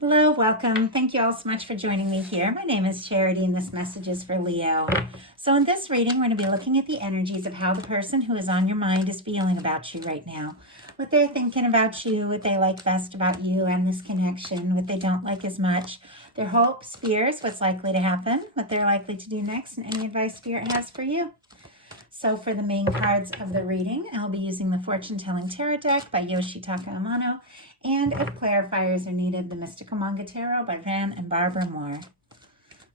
Hello, welcome. Thank you all so much for joining me here. My name is Charity and this message is for Leo. So in this reading, we're going to be looking at the energies of how the person who is on your mind is feeling about you right now. What they're thinking about you, what they like best about you and this connection, what they don't like as much, their hopes, fears, what's likely to happen, what they're likely to do next, and any advice Spirit has for you. So for the main cards of the reading, I'll be using the Fortune Telling Tarot deck by Yoshitaka Amano, and if clarifiers are needed, the Mystical Manga Tarot by Van and Barbara Moore.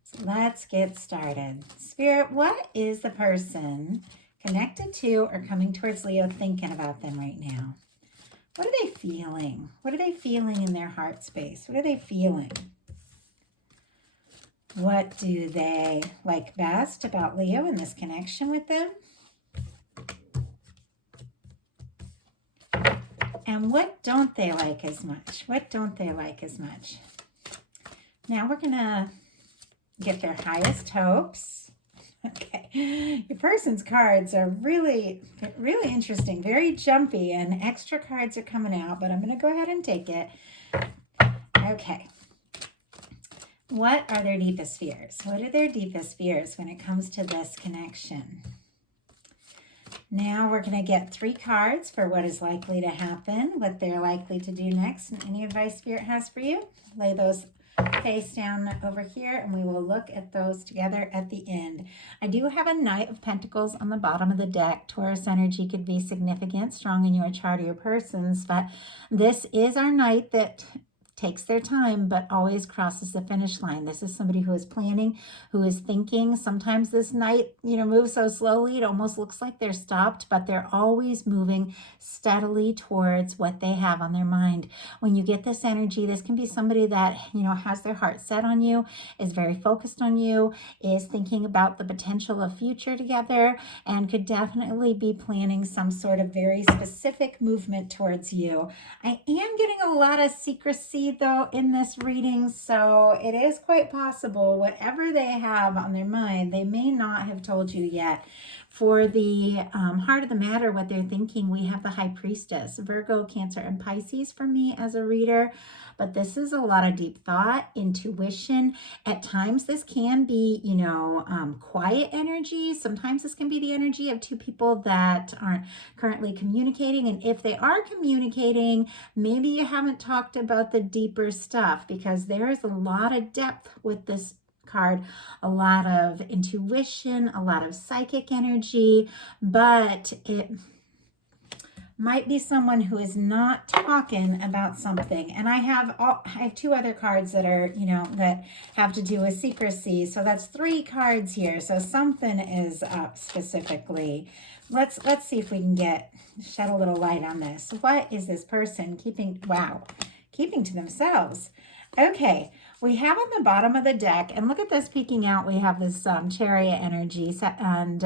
So let's get started. Spirit, what is the person connected to or coming towards Leo thinking about them right now? What are they feeling? What are they feeling in their heart space? What are they feeling? What do they like best about Leo and this connection with them? And what don't they like as much? What don't they like as much? Now we're going to get their highest hopes. Okay. Your person's cards are really interesting, very jumpy, and extra cards are coming out, but I'm going to go ahead and take it. Okay. What are their deepest fears? What are their deepest fears when it comes to this connection? Now we're going to get 3 cards for what is likely to happen, what they're likely to do next, and any advice Spirit has for you. Lay those face down over here, and we will look at those together at the end. I do have a Knight of Pentacles on the bottom of the deck. Taurus energy could be significant, strong in your chart or your person's, but this is our Knight that takes their time but always crosses the finish line. This is somebody who is planning, who is thinking. Sometimes this Knight, moves so slowly it almost looks like they're stopped, but they're always moving steadily towards what they have on their mind. When you get this energy, this can be somebody that, has their heart set on you, is very focused on you, is thinking about the potential of future together, and could definitely be planning some sort of very specific movement towards you. I am getting a lot of secrecy though in this reading, so it is quite possible whatever they have on their mind, they may not have told you yet. For the heart of the matter, what they're thinking, we have the High Priestess, Virgo, Cancer, and Pisces for me as a reader. But this is a lot of deep thought, intuition. At times, this can be, quiet energy. Sometimes this can be the energy of 2 people that aren't currently communicating. And if they are communicating, maybe you haven't talked about the deeper stuff, because there is a lot of depth with this card, a lot of intuition, a lot of psychic energy, but it might be someone who is not talking about something. And I have 2 other cards that are, that have to do with secrecy. So that's 3 cards here. So something is up specifically. Let's see if we can shed a little light on this. What is this person keeping to themselves? Okay, we have on the bottom of the deck, and look at this peeking out, we have this Chariot energy and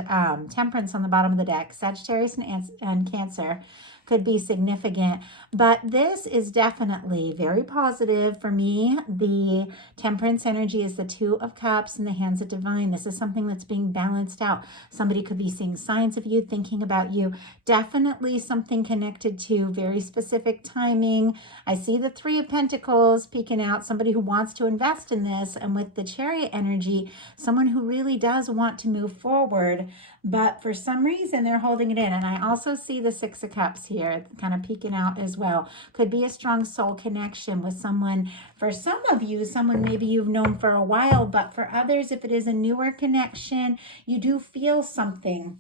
Temperance on the bottom of the deck. Sagittarius and Cancer could be significant, but this is definitely very positive for me. The Temperance energy is the 2 of Cups and the Hands of Divine. This is something that's being balanced out. Somebody could be seeing signs of you, thinking about you. Definitely something connected to very specific timing. I see the 3 of Pentacles peeking out, somebody who wants to invest in this, and with the Chariot energy, someone who really does want to move forward, but for some reason they're holding it in. And I also see the 6 of Cups here kind of peeking out as well. Could be a strong soul connection with someone. For some of you, someone maybe you've known for a while, but for others, if it is a newer connection, you do feel something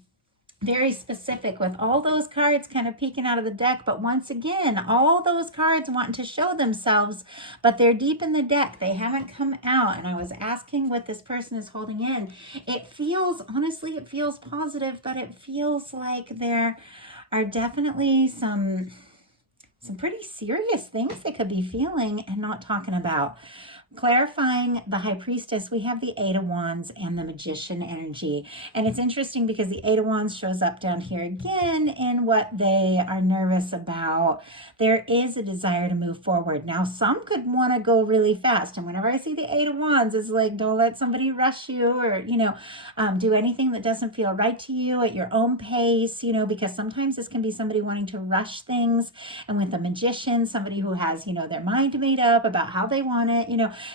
very specific with all those cards kind of peeking out of the deck. But once again, all those cards wanting to show themselves, but they're deep in the deck. They haven't come out. And I was asking what this person is holding in. It feels positive, but it feels like there are definitely some pretty serious things they could be feeling and not talking about. Clarifying the High Priestess, we have the Eight of Wands and the Magician energy. And it's interesting because the Eight of Wands shows up down here again in what they are nervous about. There is a desire to move forward. Now, some could want to go really fast. And whenever I see the Eight of Wands, it's like, don't let somebody rush you, or, do anything that doesn't feel right to you at your own pace, because sometimes this can be somebody wanting to rush things. And with the Magician, somebody who has, their mind made up about how they want it,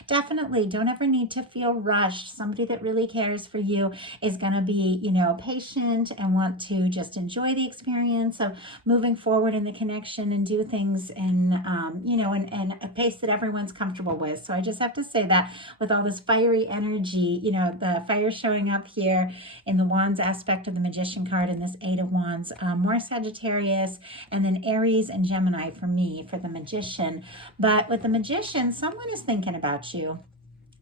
definitely don't ever need to feel rushed. Somebody that really cares for you is going to be, patient and want to just enjoy the experience of moving forward in the connection and do things in, in a pace that everyone's comfortable with. So I just have to say that with all this fiery energy, the fire showing up here in the Wands aspect of the Magician card and this Eight of Wands, more Sagittarius, and then Aries and Gemini for me, for the Magician. But with the Magician, someone is thinking about you.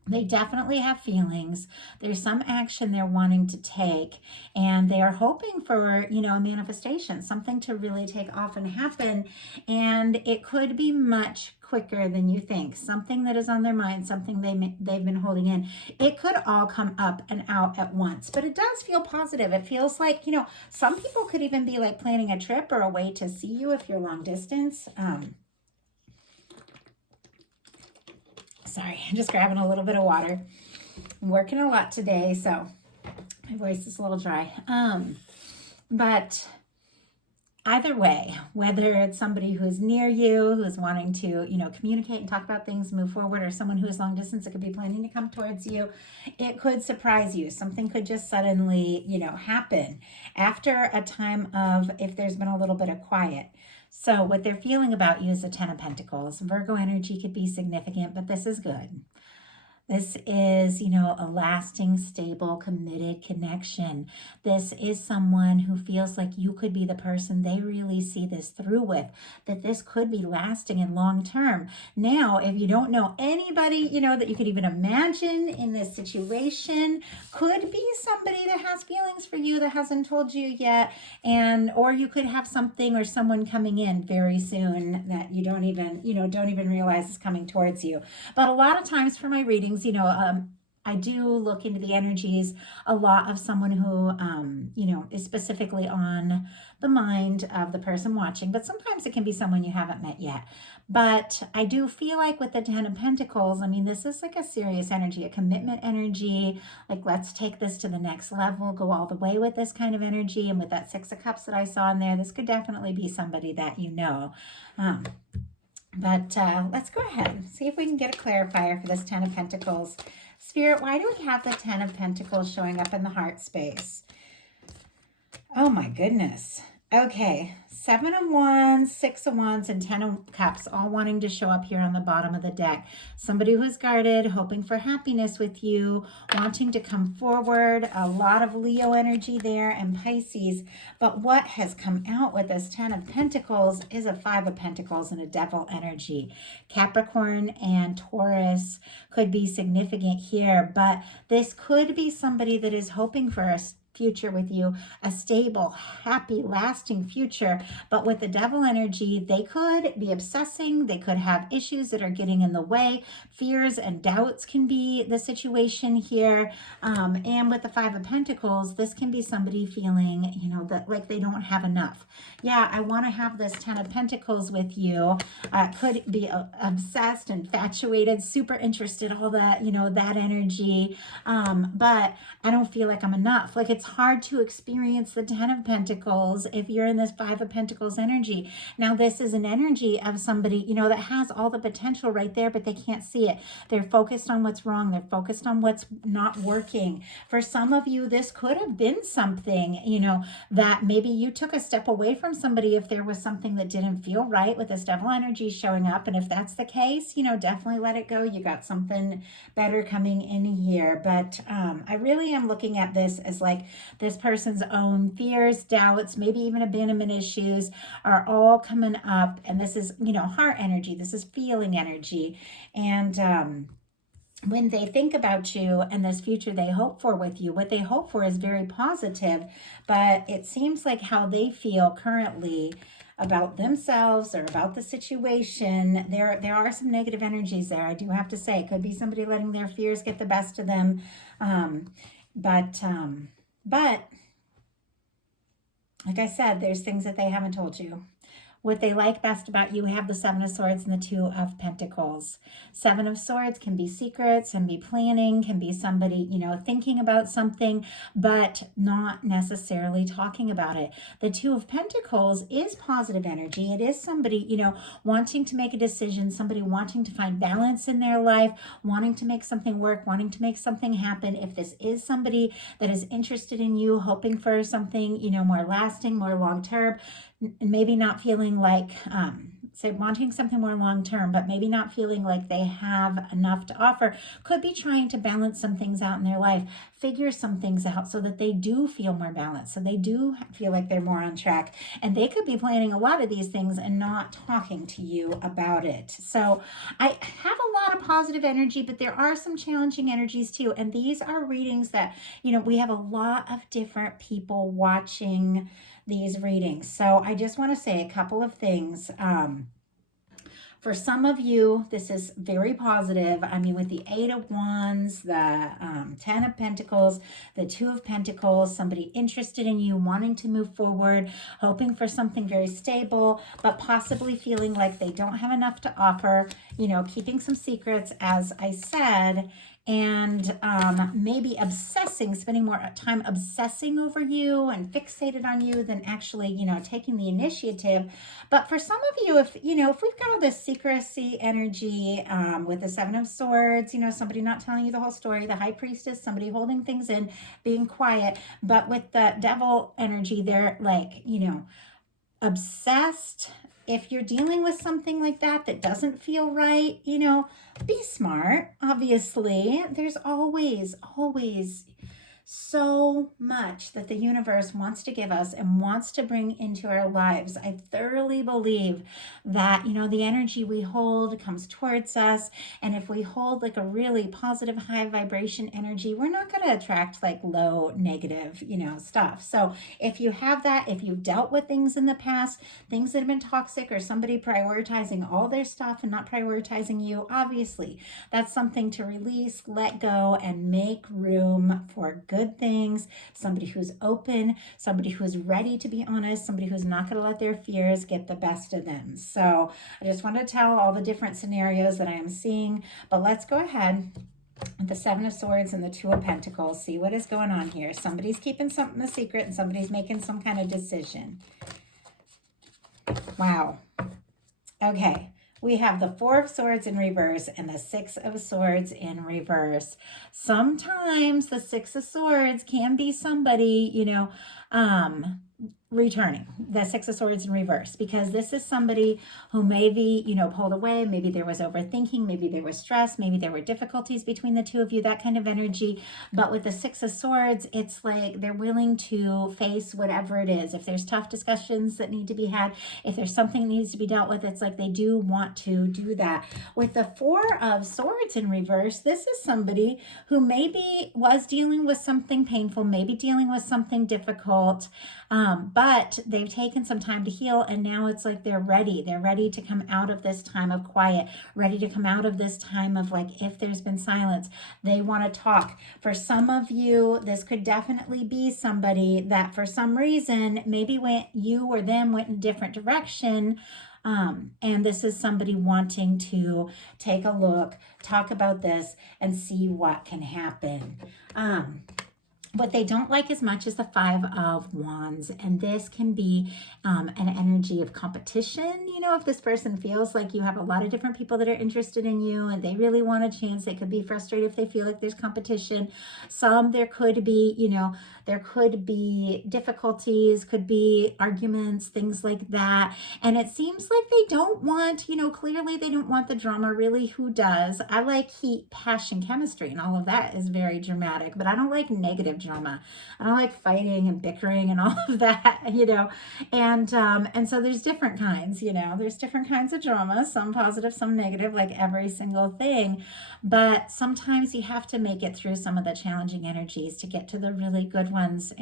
They definitely have feelings. There's some action they're wanting to take, and they are hoping for, a manifestation, something to really take off and happen. And it could be much quicker than you think. Something that is on their mind, something they've been holding in. It could all come up and out at once, but it does feel positive. It feels like, some people could even be like planning a trip or a way to see you if you're long distance. Sorry, I'm just grabbing a little bit of water. I'm working a lot today, so my voice is a little dry. But either way, whether it's somebody who's near you, who's wanting to, communicate and talk about things, move forward, or someone who is long distance that could be planning to come towards you, it could surprise you. Something could just suddenly, happen after a time of, if there's been a little bit of quiet. So what they're feeling about you is the Ten of Pentacles. Virgo energy could be significant, but this is good. This is, a lasting, stable, committed connection. This is someone who feels like you could be the person they really see this through with, that this could be lasting and long term. Now, if you don't know anybody, that you could even imagine in this situation, could be somebody that has feelings for you that hasn't told you yet, or you could have something or someone coming in very soon that you don't even realize is coming towards you. But a lot of times for my readings, I do look into the energies a lot of someone who, is specifically on the mind of the person watching, but sometimes it can be someone you haven't met yet. But I do feel like with the Ten of Pentacles, this is like a serious energy, a commitment energy, like let's take this to the next level, go all the way with this kind of energy. And with that Six of Cups that I saw in there, this could definitely be somebody that But let's go ahead and see if we can get a clarifier for this Ten of Pentacles. Spirit, why do we have the Ten of Pentacles showing up in the heart space? Oh my goodness. Okay, Seven of Wands, Six of Wands, and Ten of Cups all wanting to show up here on the bottom of the deck. Somebody who's guarded, hoping for happiness with you, wanting to come forward. A lot of Leo energy there and Pisces. But what has come out with this Ten of Pentacles is a Five of Pentacles and a Devil energy. Capricorn and Taurus could be significant here, but this could be somebody that is hoping for a future with you, a stable, happy, lasting future. But with the Devil energy, they could be obsessing. They could have issues that are getting in the way. Fears and doubts can be the situation here. And with the Five of Pentacles, this can be somebody feeling, that like they don't have enough. Yeah, I want to have this Ten of Pentacles with you. Could be obsessed, infatuated, super interested, all that, that energy. But I don't feel like I'm enough. Like it's hard to experience the Ten of Pentacles if you're in this Five of Pentacles energy. Now, this is an energy of somebody, that has all the potential right there, but they can't see it. They're focused on what's wrong. They're focused on what's not working. For some of you, this could have been something, that maybe you took a step away from somebody if there was something that didn't feel right with this Devil energy showing up. And if that's the case, definitely let it go. You got something better coming in here. But I really am looking at this as like this person's own fears, doubts, maybe even abandonment issues are all coming up. And this is, heart energy. This is feeling energy. And when they think about you and this future they hope for with you, what they hope for is very positive. But it seems like how they feel currently, about themselves or about the situation. There are some negative energies there, I do have to say. It could be somebody letting their fears get the best of them. But like I said, there's things that they haven't told you. What they like best about you, we have the Seven of Swords and the Two of Pentacles. Seven of Swords can be secrets, can be planning, can be somebody, thinking about something, but not necessarily talking about it. The Two of Pentacles is positive energy. It is somebody, wanting to make a decision, somebody wanting to find balance in their life, wanting to make something work, wanting to make something happen. If this is somebody that is interested in you, hoping for something, more lasting, more long-term, maybe not feeling like, wanting something more long-term, but maybe not feeling like they have enough to offer, could be trying to balance some things out in their life, figure some things out so that they do feel more balanced, so they do feel like they're more on track. And they could be planning a lot of these things and not talking to you about it. So I have a lot of positive energy, but there are some challenging energies too. And these are readings that, we have a lot of different people watching these readings. So I just want to say a couple of things. For some of you, this is very positive. I mean, with the Eight of Wands, the Ten of Pentacles, the Two of Pentacles, somebody interested in you, wanting to move forward, hoping for something very stable, but possibly feeling like they don't have enough to offer, keeping some secrets, as I said, and maybe spending more time obsessing over you and fixated on you than actually, taking the initiative. But for some of you, if we've got all this secrecy energy with the Seven of Swords, somebody not telling you the whole story, the High Priestess, somebody holding things in, being quiet, but with the Devil energy, they're like, obsessed. If you're dealing with something like that doesn't feel right, be smart. Obviously, there's always so much that the universe wants to give us and wants to bring into our lives. I thoroughly believe that, the energy we hold comes towards us. And if we hold like a really positive, high vibration energy, we're not going to attract like low, negative, stuff. So if you have that, if you've dealt with things in the past, things that have been toxic, or somebody prioritizing all their stuff and not prioritizing you, obviously that's something to release, let go, and make room for good things, somebody who's open, somebody who's ready to be honest, somebody who's not going to let their fears get the best of them. So I just want to tell all the different scenarios that I am seeing, but let's go ahead with the Seven of Swords and the Two of Pentacles, see what is going on here. Somebody's keeping something a secret and somebody's making some kind of decision. Wow. Okay. We have the Four of Swords in reverse and the Six of Swords in reverse. Sometimes the Six of Swords can be somebody, returning, the Six of Swords in reverse, because this is somebody who maybe, pulled away. Maybe there was overthinking. Maybe there was stress. Maybe there were difficulties between the two of you, that kind of energy. But with the Six of Swords, it's like they're willing to face whatever it is. If there's tough discussions that need to be had, if there's something that needs to be dealt with, it's like they do want to do that. With the Four of Swords in reverse, this is somebody who maybe was dealing with something painful, maybe dealing with something difficult, but they've taken some time to heal, and now it's like they're ready. They're ready to come out of this time of quiet, ready to come out of this time of like, if there's been silence, they want to talk. For some of you, this could definitely be somebody that for some reason, maybe you or them went in a different direction. And this is somebody wanting to take a look, talk about this, and see what can happen. What they don't like as much is the Five of Wands, and this can be an energy of competition. If this person feels like you have a lot of different people that are interested in you and they really want a chance, they could be frustrated if they feel like there's competition. There could be, there could be difficulties, could be arguments, things like that. And it seems like they don't want, clearly they don't want the drama. Really, who does? I like heat, passion, chemistry, and all of that is very dramatic, but I don't like negative drama. I don't like fighting and bickering and all of that, and so there's different kinds, there's different kinds of drama, some positive, some negative, like every single thing. But sometimes you have to make it through some of the challenging energies to get to the really good ones.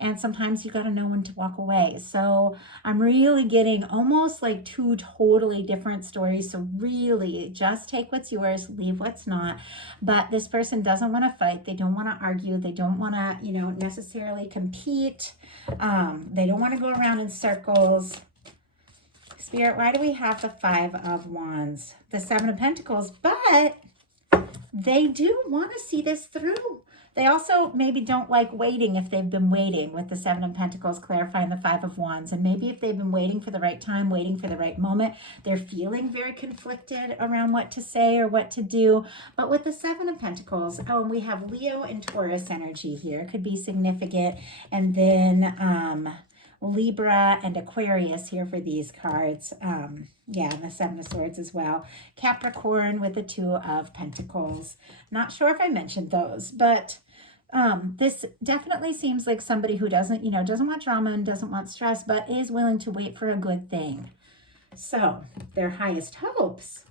And sometimes you got to know when to walk away. So I'm really getting almost like two totally different stories. So really just take what's yours, leave what's not. But this person doesn't want to fight. They don't want to argue. They don't want to, necessarily compete. They don't want to go around in circles. Spirit, why do we have the Five of Wands? The Seven of Pentacles, but they do want to see this through. They also maybe don't like waiting if they've been waiting with the Seven of Pentacles clarifying the Five of Wands. And maybe if they've been waiting for the right time, waiting for the right moment, they're feeling very conflicted around what to say or what to do. But with the Seven of Pentacles, and we have Leo and Taurus energy here, could be significant. And then Libra and Aquarius here for these cards. Yeah, and the Seven of Swords as well. Capricorn with the Two of Pentacles. Not sure if I mentioned those, but this definitely seems like somebody who doesn't want drama and doesn't want stress, but is willing to wait for a good thing. So their highest hopes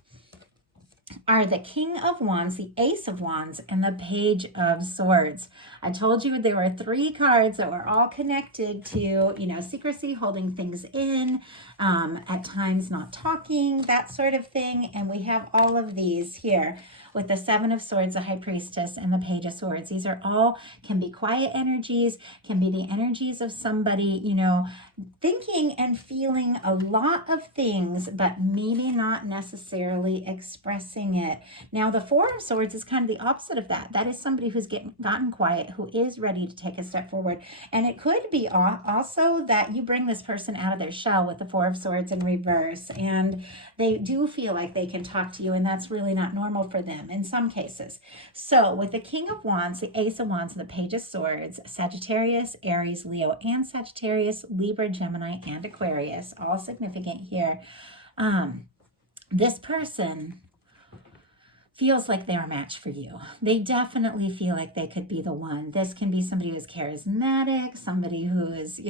are the King of Wands, the Ace of Wands, and the Page of Swords. I told you there were three cards that were all connected to, secrecy, holding things in, at times not talking, that sort of thing. And we have all of these here with the Seven of Swords, the High Priestess, and the Page of Swords. These are all, can be quiet energies, can be the energies of somebody, thinking and feeling a lot of things, but maybe not necessarily expressing it. Now, the Four of Swords is kind of the opposite of that. That is somebody who's gotten quiet, who is ready to take a step forward. And it could be also that you bring this person out of their shell with the Four of Swords in reverse, and they do feel like they can talk to you, and that's really not normal for them in some cases. So with the King of Wands, the Ace of Wands, and the Page of Swords, Sagittarius, Aries, Leo, and Sagittarius, Libra, Gemini, and Aquarius, all significant here. This person feels like they're a match for you. They definitely feel like they could be the one. This can be somebody who's charismatic, somebody who is,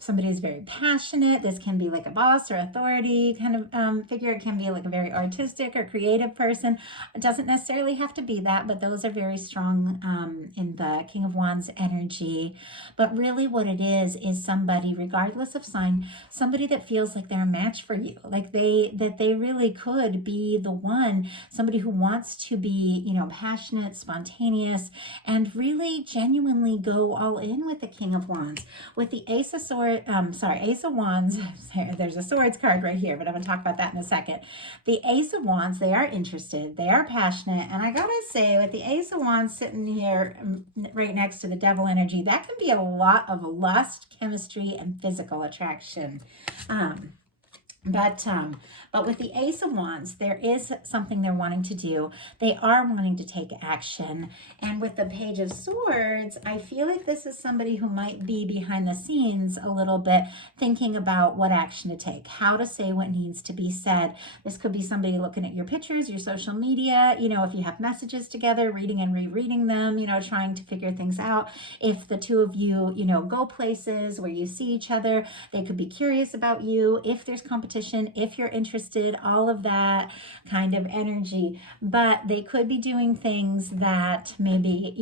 somebody who's very passionate. This can be like a boss or authority kind of figure. It can be like a very artistic or creative person. It doesn't necessarily have to be that, but those are very strong in the King of Wands energy. But really what it is somebody, regardless of sign, somebody that feels like they're a match for you, like that they really could be the one. Somebody who wants to be, passionate, spontaneous, and really genuinely go all in with the King of Wands. With the Ace of Wands, there's a Swords card right here, but I'm going to talk about that in a second. The Ace of Wands, they are interested, they are passionate, and I gotta say, with the Ace of Wands sitting here right next to the Devil energy, that can be a lot of lust, chemistry, and physical attraction. But with the Ace of Wands, there is something they're wanting to do. They are wanting to take action. And with the Page of Swords, I feel like this is somebody who might be behind the scenes a little bit, thinking about what action to take, how to say what needs to be said. This could be somebody looking at your pictures, your social media, if you have messages together, reading and rereading them, trying to figure things out. If the two of you, go places where you see each other, they could be curious about you. If there's competition, if you're interested, all of that kind of energy. But they could be doing things that maybe,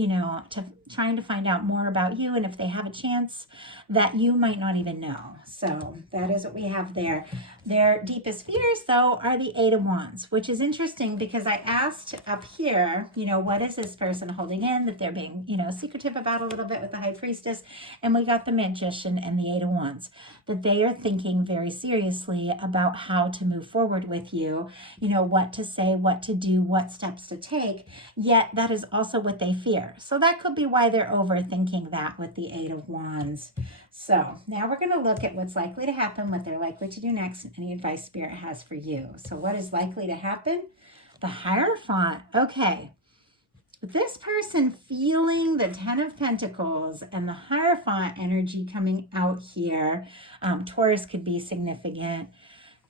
trying to find out more about you, and if they have a chance that you might not even know. So that is what we have there. Their deepest fears, though, are the Eight of Wands, which is interesting because I asked up here, what is this person holding in that they're being, secretive about a little bit with the High Priestess, and we got the Magician and the Eight of Wands, that they are thinking very seriously about how to move forward with you, what to say, what to do, what steps to take, yet that is also what they fear. So that could be why they're overthinking that with the Eight of Wands. So now we're going to look at what's likely to happen, what they're likely to do next, and any advice Spirit has for you. So what is likely to happen? The Hierophant. Okay. This person feeling the Ten of Pentacles and the Hierophant energy coming out here, Taurus could be significant.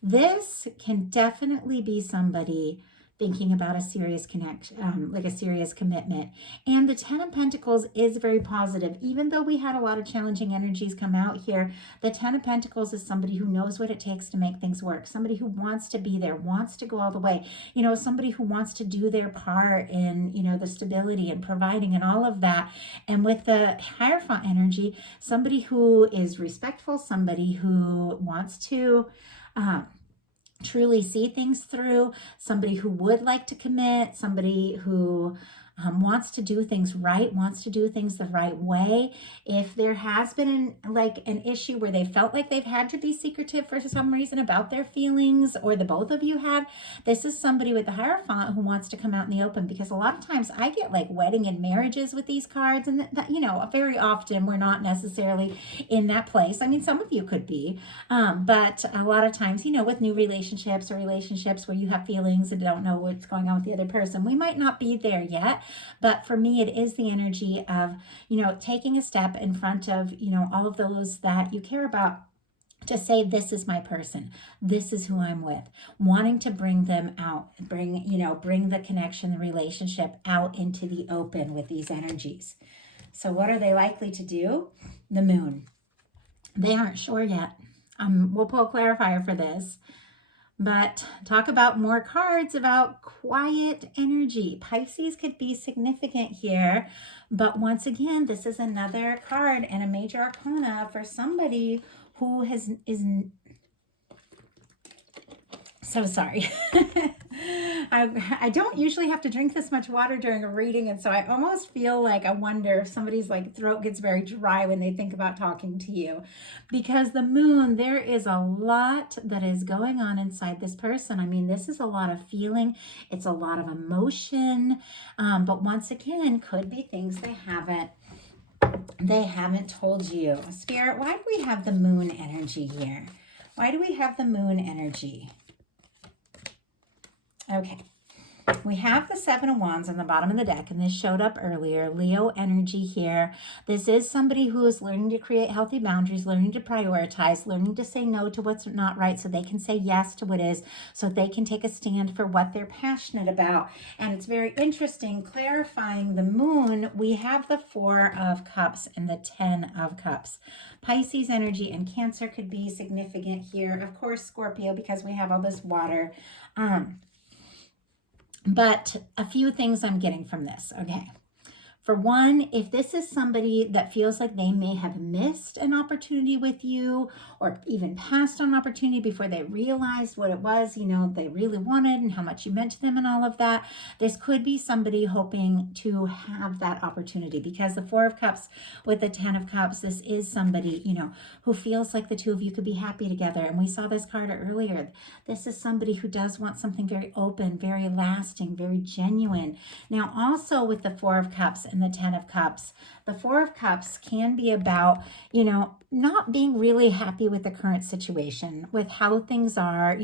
This can definitely be somebody thinking about a serious connection, like a serious commitment. And the Ten of Pentacles is very positive. Even though we had a lot of challenging energies come out here, the Ten of Pentacles is somebody who knows what it takes to make things work, somebody who wants to be there, wants to go all the way, somebody who wants to do their part in, the stability and providing and all of that. And with the Hierophant energy, somebody who is respectful, somebody who wants to truly see things through, somebody who would like to commit, somebody who wants to do things right, wants to do things the right way. If there has been an issue where they felt like they've had to be secretive for some reason about their feelings, or the both of you have, this is somebody with the Hierophant who wants to come out in the open, because a lot of times I get like wedding and marriages with these cards, and that very often we're not necessarily in that place. I mean, some of you could be, but a lot of times, with new relationships or relationships where you have feelings and don't know what's going on with the other person, we might not be there yet. But for me, it is the energy of, taking a step in front of, all of those that you care about, to say, this is my person, this is who I'm with, wanting to bring them out, bring the connection, the relationship out into the open with these energies. So what are they likely to do? The Moon. They aren't sure yet. We'll pull a clarifier for this. But talk about more cards about quiet energy. Pisces could be significant here. But once again, this is another card and a major arcana for somebody who is so sorry. I don't usually have to drink this much water during a reading, and so I almost feel like I wonder if somebody's throat gets very dry when they think about talking to you. Because the Moon, there is a lot that is going on inside this person. I mean, this is a lot of feeling. It's a lot of emotion. But once again, could be things they haven't told you. Spirit, why do we have the Moon energy here? Why do we have the Moon energy? Okay, we have the Seven of Wands on the bottom of the deck, and this showed up earlier. Leo energy here. This is somebody who is learning to create healthy boundaries, learning to prioritize, learning to say no to what's not right so they can say yes to what is, so they can take a stand for what they're passionate about. And it's very interesting, clarifying the Moon, we have the Four of Cups and the Ten of Cups. Pisces energy and Cancer could be significant here. Of course, Scorpio, because we have all this water. But a few things I'm getting from this. Okay. For one, if this is somebody that feels like they may have missed an opportunity with you, or even passed on an opportunity before they realized what it was, they really wanted and how much you meant to them and all of that, this could be somebody hoping to have that opportunity, because the Four of Cups with the Ten of Cups, this is somebody, who feels like the two of you could be happy together. And we saw this card earlier. This is somebody who does want something very open, very lasting, very genuine. Now, also with the Four of Cups and the Ten of Cups, the Four of Cups can be about, not being really happy with the current situation, with how things are,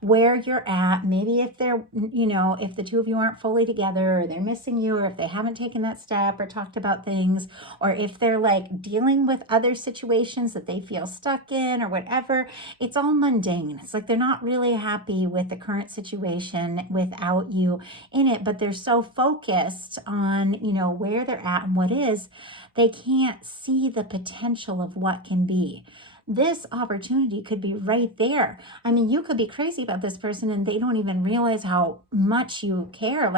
where you're at. Maybe if they're, if the two of you aren't fully together, or they're missing you, or if they haven't taken that step or talked about things, or if they're dealing with other situations that they feel stuck in or whatever, it's all mundane. It's like they're not really happy with the current situation without you in it, but they're so focused on, where they're at and what is, they can't see the potential of what can be. This opportunity could be right there. I mean, you could be crazy about this person and they don't even realize how much you care,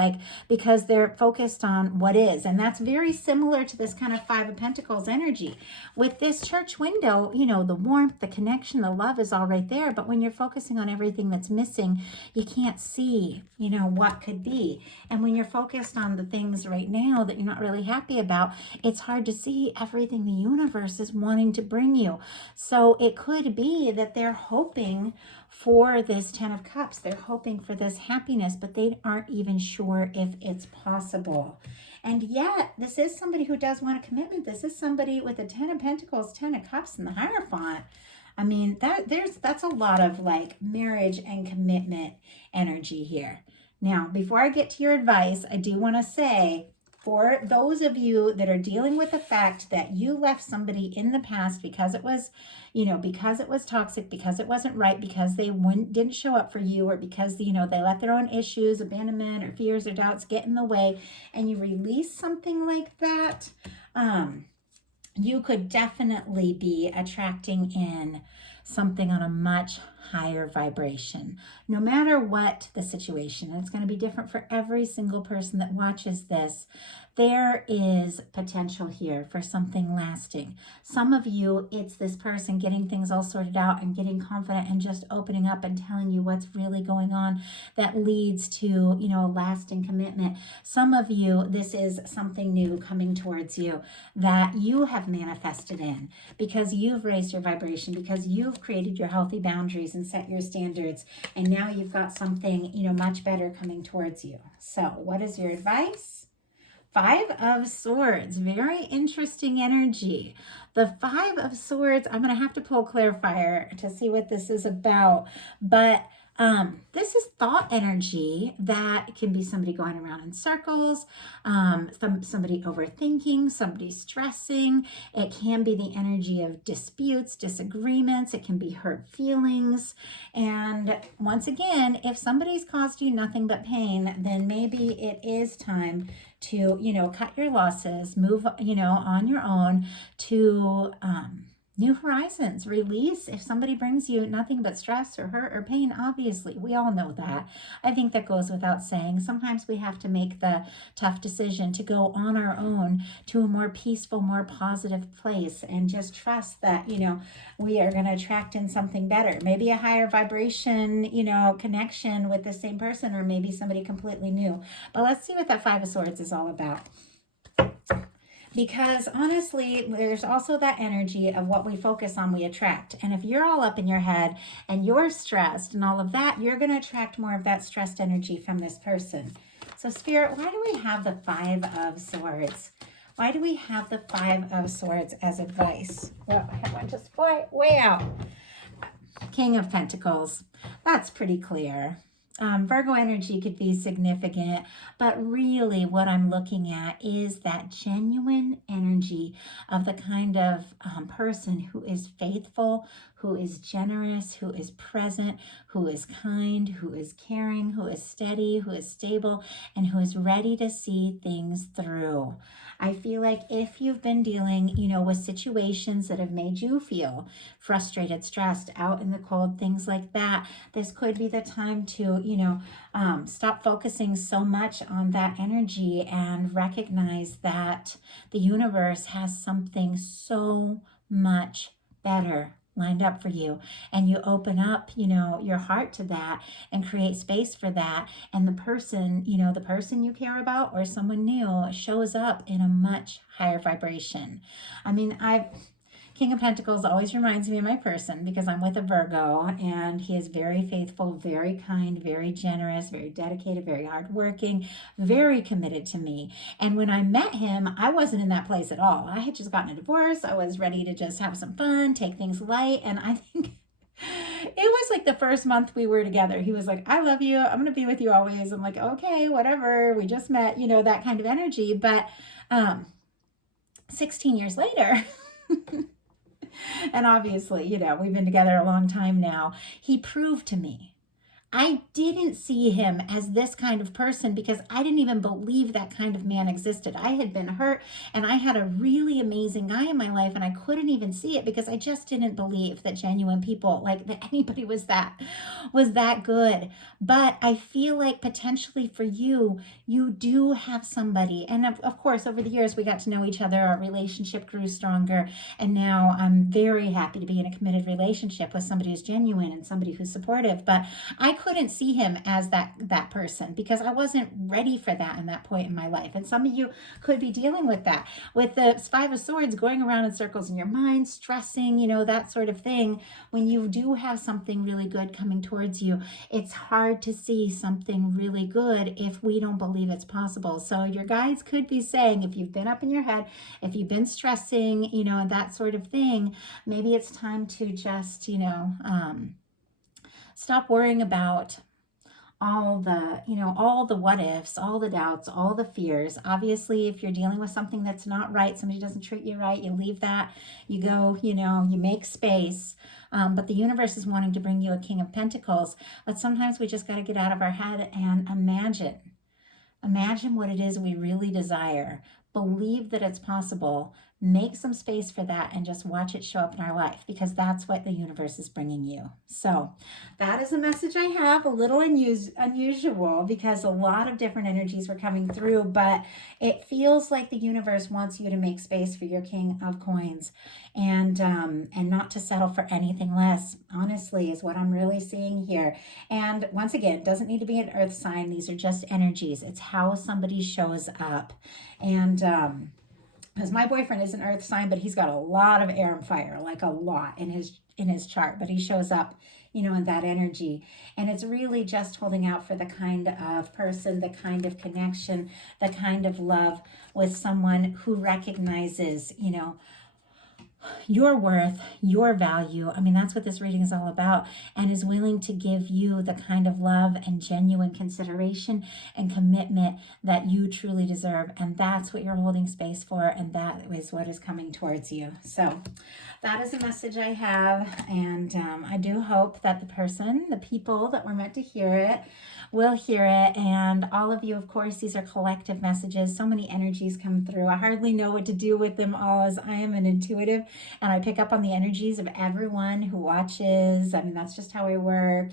because they're focused on what is. And that's very similar to this kind of Five of Pentacles energy. With this church window, the warmth, the connection, the love is all right there. But when you're focusing on everything that's missing, you can't see, what could be. And when you're focused on the things right now that you're not really happy about, it's hard to see everything the universe is wanting to bring you. So it could be that they're hoping for this Ten of Cups. They're hoping for this happiness, but they aren't even sure if it's possible. And yet, this is somebody who does want a commitment. This is somebody with the Ten of Pentacles, Ten of Cups, and the Hierophant. I mean, that's a lot of marriage and commitment energy here. Now, before I get to your advice, I do want to say, For those of you that are dealing with the fact that you left somebody in the past because it was, because it was toxic, because it wasn't right, because they didn't show up for you, or because, they let their own issues, abandonment, or fears or doubts get in the way, and you release something like that, you could definitely be attracting in something on a much higher vibration, no matter what the situation. And it's going to be different for every single person that watches this. There is potential here for something lasting. Some of you, it's this person getting things all sorted out and getting confident and just opening up and telling you what's really going on that leads to, a lasting commitment. Some of you, this is something new coming towards you that you have manifested in because you've raised your vibration, because you've created your healthy boundaries and set your standards, and now you've got something, much better coming towards you. So what is your advice? 5 of Swords, very interesting energy. The 5 of Swords, I'm going to have to pull Clarifier to see what this is about, but this is thought energy that can be somebody going around in circles, somebody overthinking, somebody stressing. It can be the energy of disputes, disagreements. It can be hurt feelings. And once again, if somebody's caused you nothing but pain, then maybe it is time to, cut your losses, move, on your own to, new horizons, release. If somebody brings you nothing but stress or hurt or pain, obviously, we all know that. I think that goes without saying. Sometimes we have to make the tough decision to go on our own to a more peaceful, more positive place and just trust that, we are going to attract in something better. Maybe a higher vibration, connection with the same person, or maybe somebody completely new. But let's see what that 5 of Swords is all about. Because honestly, there's also that energy of what we focus on, we attract. And if you're all up in your head and you're stressed and all of that, you're going to attract more of that stressed energy from this person. So Spirit, why do we have the 5 of Swords? Why do we have the 5 of Swords as advice? Well, I have one just fly way out. King of Pentacles. That's pretty clear. Virgo energy could be significant, but really what I'm looking at is that genuine energy of the kind of person who is faithful, who is generous, who is present, who is kind, who is caring, who is steady, who is stable, and who is ready to see things through. I feel like if you've been dealing, with situations that have made you feel frustrated, stressed, out in the cold, things like that, this could be the time to, stop focusing so much on that energy and recognize that the universe has something so much better lined up for you, and you open up, your heart to that and create space for that. And the person you care about or someone new shows up in a much higher vibration. I mean, King of Pentacles always reminds me of my person because I'm with a Virgo, and he is very faithful, very kind, very generous, very dedicated, very hardworking, very committed to me. And when I met him, I wasn't in that place at all. I had just gotten a divorce. I was ready to just have some fun, take things light. And I think it was like the first month we were together. He was like, I love you. I'm going to be with you always. I'm like, okay, whatever. We just met, that kind of energy. But 16 years later, and obviously, we've been together a long time now, he proved to me I didn't see him as this kind of person because I didn't even believe that kind of man existed. I had been hurt and I had a really amazing guy in my life, and I couldn't even see it because I just didn't believe that genuine people, like that anybody was that good. But I feel like potentially for you, you do have somebody. And of course, over the years, we got to know each other. Our relationship grew stronger. And now I'm very happy to be in a committed relationship with somebody who's genuine and somebody who's supportive. But I couldn't see him as that person because I wasn't ready for that in that point in my life. And some of you could be dealing with that, with the 5 of Swords going around in circles in your mind, stressing, that sort of thing. When you do have something really good coming towards you, it's hard to see something really good if we don't believe it's possible. So your guides could be saying, if you've been up in your head, if you've been stressing, that sort of thing, maybe it's time to just, stop worrying about all the, all the what ifs, all the doubts, all the fears. Obviously, if you're dealing with something that's not right, somebody doesn't treat you right, you leave that, you go, you make space. But the universe is wanting to bring you a King of Pentacles. But sometimes we just got to get out of our head and imagine. Imagine what it is we really desire. Believe that it's possible. Make some space for that and just watch it show up in our life, because that's what the universe is bringing you. So that is a message I have, a little unusual because a lot of different energies were coming through, but it feels like the universe wants you to make space for your King of Coins and not to settle for anything less, honestly, is what I'm really seeing here. And once again, it doesn't need to be an earth sign. These are just energies. It's how somebody shows up. And because my boyfriend is an earth sign, but he's got a lot of air and fire, like a lot in his chart, but he shows up, in that energy. And it's really just holding out for the kind of person, the kind of connection, the kind of love with someone who recognizes, your worth, your value. I mean, that's what this reading is all about, and is willing to give you the kind of love and genuine consideration and commitment that you truly deserve. And that's what you're holding space for, and that is what is coming towards you. So that is a message I have, and I do hope that the people that were meant to hear it will hear it. And all of you, of course, these are collective messages. So many energies come through. I hardly know what to do with them all, as I am an intuitive and I pick up on the energies of everyone who watches. I mean, that's just how I work.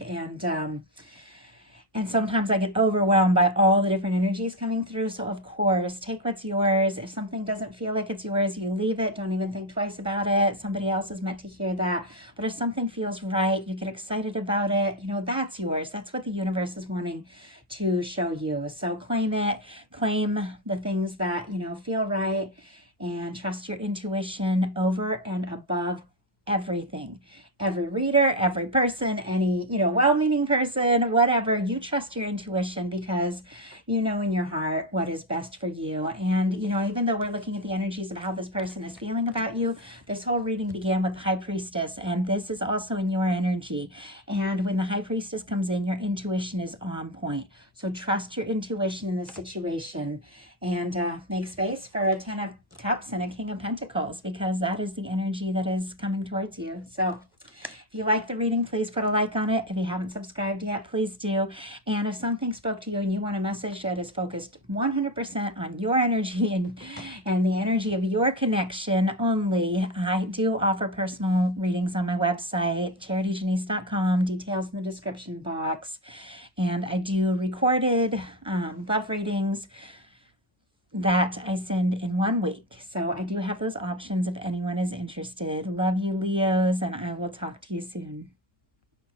And sometimes I get overwhelmed by all the different energies coming through. So of course, take what's yours. If something doesn't feel like it's yours, you leave it. Don't even think twice about it. Somebody else is meant to hear that. But if something feels right, you get excited about it, that's yours. That's what the universe is wanting to show you. So claim it, claim the things that, feel right, and trust your intuition over and above everything. Every reader, every person, any, well-meaning person, whatever, you trust your intuition because you know in your heart what is best for you. And, even though we're looking at the energies of how this person is feeling about you, this whole reading began with High Priestess, and this is also in your energy. And when the High Priestess comes in, your intuition is on point. So trust your intuition in this situation, and make space for a 10 of Cups and a King of Pentacles, because that is the energy that is coming towards you. So if you like the reading, please put a like on it. If you haven't subscribed yet, please do. And if something spoke to you and you want a message that is focused 100% on your energy and the energy of your connection only, I do offer personal readings on my website, charityjanice.com, details in the description box. And I do recorded love readings that I send in 1 week. So I do have those options if anyone is interested. Love you, Leos, and I will talk to you soon.